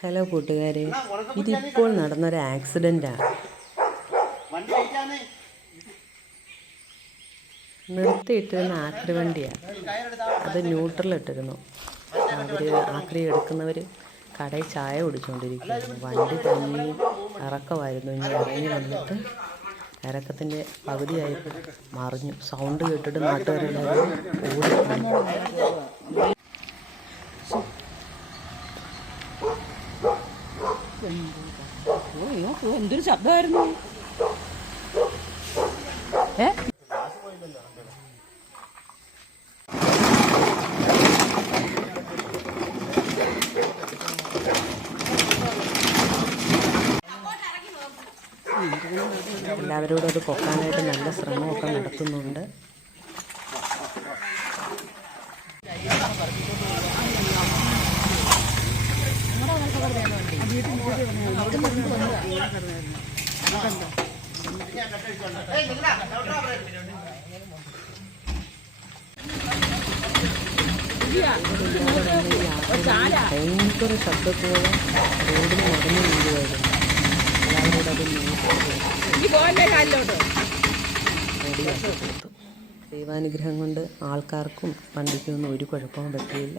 Hello കൂട്ടുകാരെ, ഇതിപ്പോൾ നടന്നൊരു ആക്സിഡൻ്റാണ്. നിർത്തിയിട്ടിരുന്ന ആക്രി വണ്ടിയാണ്. അത് ന്യൂട്രലിട്ടിരുന്നു. ആക്രി എടുക്കുന്നവർ കടയിൽ ചായ കുടിച്ചുകൊണ്ടിരിക്കുകയായിരുന്നു. വണ്ടി തന്നെ ഇറക്കമായിരുന്നു. ഇനി ഇറങ്ങി വന്നിട്ട് ഇറക്കത്തിൻ്റെ പകുതിയായപ്പോൾ മറിഞ്ഞു. സൗണ്ട് കേട്ടിട്ട് നാട്ടുകാരെല്ലാവരും ഓടി. എന്തൊരു ശബ്ദമായിരുന്നു! എല്ലാവരോടും അത് പൊക്കാനായിട്ട് നല്ല ശ്രമമൊക്കെ നടത്തുന്നുണ്ട്. ഭയങ്കര ശബ്ദത്തോടെ റോഡിൽ നടന്നു വീഴുമായിരുന്നു. ദൈവാനുഗ്രഹം കൊണ്ട് ആൾക്കാർക്കും വണ്ടിക്കൊന്നും ഒരു കുഴപ്പവും പറ്റിയില്ല.